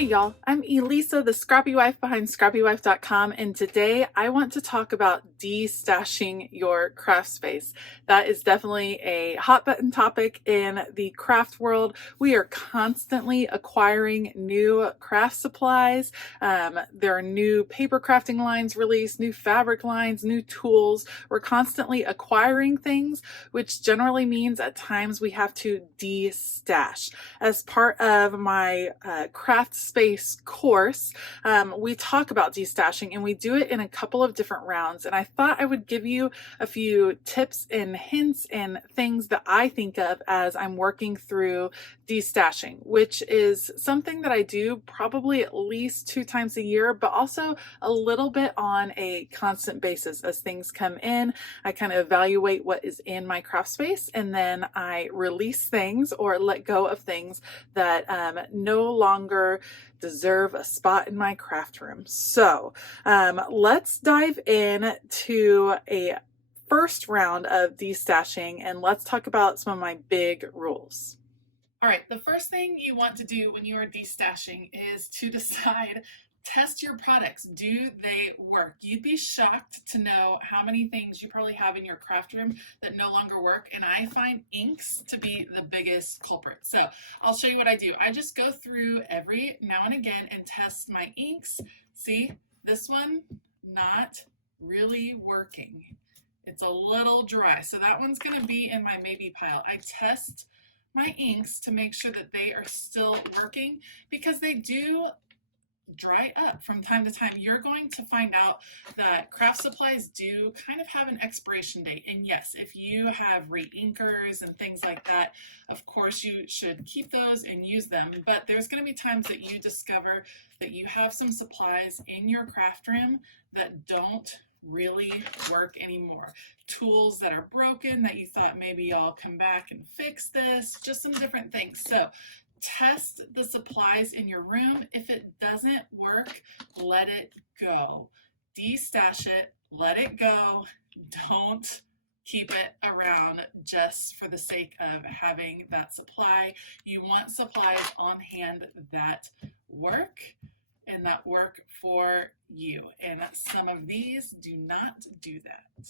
Hey y'all, I'm Elisa, the Scrappy Wife behind ScrappyWife.com, and today I want to talk about destashing your craft space. That is definitely a hot button topic in the craft world. We are constantly acquiring new craft supplies. There are new paper crafting lines released, new fabric lines, new tools. We're constantly acquiring things, which generally means at times we have to destash. As part of my craft space course, we talk about destashing, and we do it in a couple of different rounds. And I thought I would give you a few tips and hints and things that I think of as I'm working through destashing, which is something that I do probably at least 2 times a year, but also a little bit on a constant basis. As things come in, I kind of evaluate what is in my craft space, and then I release things or let go of things that no longer deserve a spot in my craft room. So let's dive in to a first round of destashing, and let's talk about some of my big rules. All right, the first thing you want to do when you are destashing is to decide, test your products. Do they work? You'd be shocked to know how many things you probably have in your craft room that no longer work, and I find inks to be the biggest culprit. So I'll show you what I do. I just go through every now and again and test my inks. See, this one not really working. It's a little dry, so that one's going to be in my maybe pile. I test my inks to make sure that they are still working, because they do dry up from time to time. You're going to find out that craft supplies do kind of have an expiration date. And yes, if you have re-inkers and things like that, of course you should keep those and use them. But there's going to be times that you discover that you have some supplies in your craft room that don't really work anymore. Tools that are broken that you thought maybe I'll come back and fix this, just some different things. So test the supplies in your room. If it doesn't work, let it go. Destash it, let it go. Don't keep it around just for the sake of having that supply. You want supplies on hand that work and that work for you. And some of these do not do that.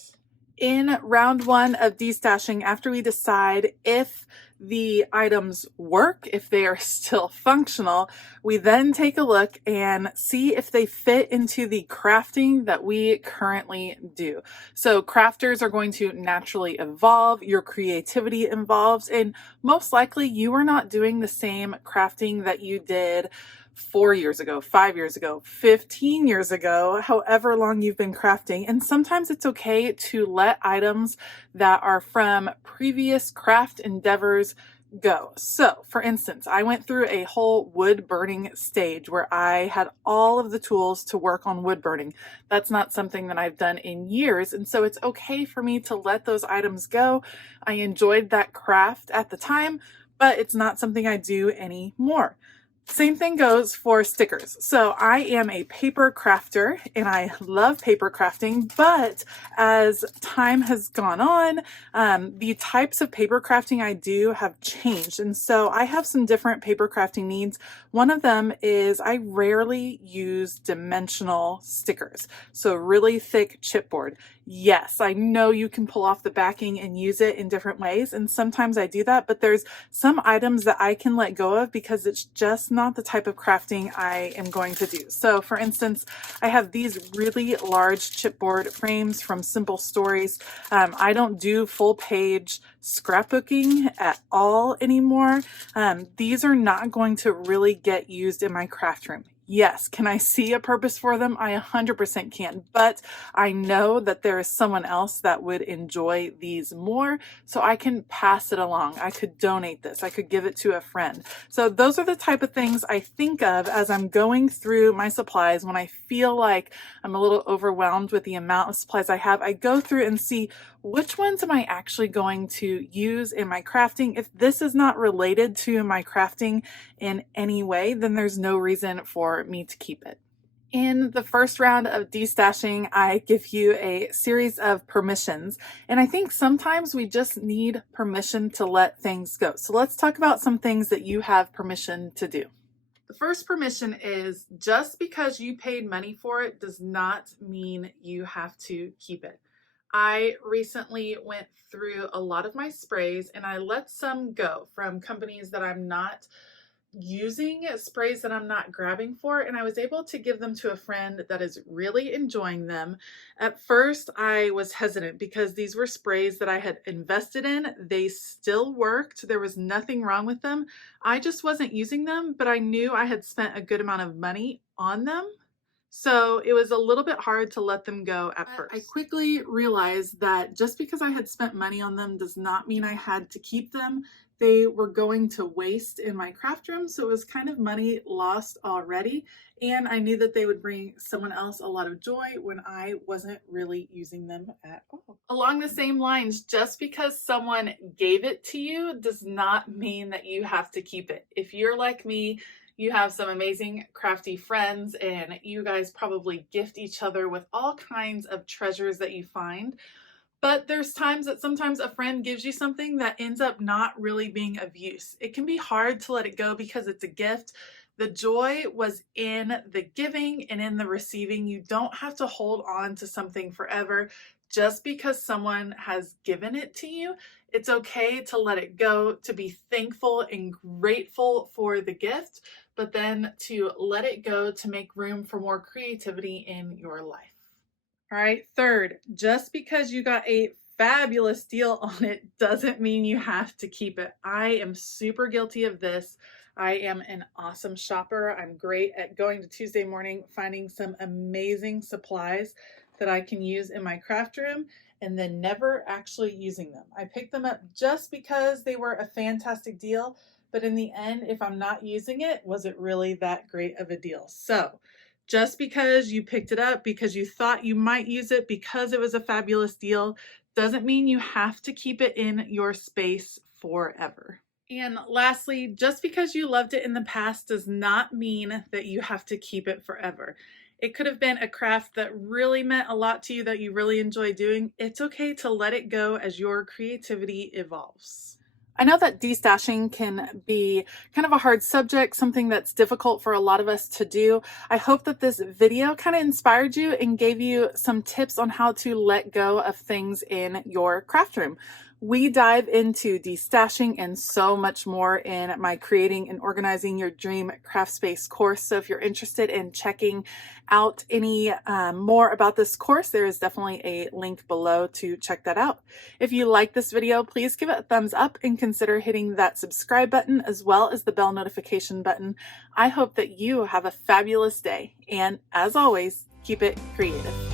In round one of destashing, after we decide if the items work, if they are still functional, we then take a look and see if they fit into the crafting that we currently do. So crafters are going to naturally evolve, your creativity evolves, and most likely you are not doing the same crafting that you did 4 years ago, 5 years ago, 15 years ago, however long you've been crafting. And sometimes it's okay to let items that are from previous craft endeavors go. So for instance, I went through a whole wood burning stage where I had all of the tools to work on wood burning. That's not something that I've done in years. And so it's okay for me to let those items go. I enjoyed that craft at the time, but it's not something I do anymore. Same thing goes for stickers. So I am a paper crafter and I love paper crafting, but as time has gone on, the types of paper crafting I do have changed. And so I have some different paper crafting needs. One of them is I rarely use dimensional stickers. So really thick chipboard. Yes, I know you can pull off the backing and use it in different ways, and sometimes I do that, but there's some items that I can let go of because it's just not the type of crafting I am going to do. So for instance, I have these really large chipboard frames from Simple Stories. I don't do full page scrapbooking at all anymore. These are not going to really get used in my craft room. Yes, can I see a purpose for them? I 100% can, but I know that there is someone else that would enjoy these more, so I can pass it along. I could donate this. I could give it to a friend. So those are the type of things I think of as I'm going through my supplies. When I feel like I'm a little overwhelmed with the amount of supplies I have, I go through and see which ones am I actually going to use in my crafting. If this is not related to my crafting in any way, then there's no reason for me to keep it. In the first round of destashing, I give you a series of permissions, and I think sometimes we just need permission to let things go. So let's talk about some things that you have permission to do. The first permission is just because you paid money for it does not mean you have to keep it. I recently went through a lot of my sprays and I let some go from companies that I'm not using, sprays that I'm not grabbing for, and I was able to give them to a friend that is really enjoying them. At first, I was hesitant because these were sprays that I had invested in. They still worked. There was nothing wrong with them. I just wasn't using them, but I knew I had spent a good amount of money on them. So it was a little bit hard to let them go at first. I quickly realized that just because I had spent money on them does not mean I had to keep them. They were going to waste in my craft room, so it was kind of money lost already. And I knew that they would bring someone else a lot of joy when I wasn't really using them at all. Along the same lines, just because someone gave it to you does not mean that you have to keep it. If you're like me, you have some amazing crafty friends and you guys probably gift each other with all kinds of treasures that you find. But there's times that sometimes a friend gives you something that ends up not really being of use. It can be hard to let it go because it's a gift. The joy was in the giving and in the receiving. You don't have to hold on to something forever just because someone has given it to you. It's okay to let it go, to be thankful and grateful for the gift, but then to let it go to make room for more creativity in your life. All right, third, just because you got a fabulous deal on it doesn't mean you have to keep it. I am super guilty of this. I am an awesome shopper. I'm great at going to Tuesday morning, finding some amazing supplies that I can use in my craft room and then never actually using them. I picked them up just because they were a fantastic deal, but in the end, if I'm not using it, was it really that great of a deal? So just because you picked it up, because you thought you might use it, because it was a fabulous deal, doesn't mean you have to keep it in your space forever. And lastly, just because you loved it in the past does not mean that you have to keep it forever. It could have been a craft that really meant a lot to you that you really enjoy doing. It's okay to let it go as your creativity evolves. I know that destashing can be kind of a hard subject, something that's difficult for a lot of us to do. I hope that this video kind of inspired you and gave you some tips on how to let go of things in your craft room. We dive into destashing and so much more in my Creating and Organizing Your Dream Craft Space course. So if you're interested in checking out any more about this course, there is definitely a link below to check that out. If you like this video, please give it a thumbs up and consider hitting that subscribe button as well as the bell notification button. I hope that you have a fabulous day, and as always, keep it creative.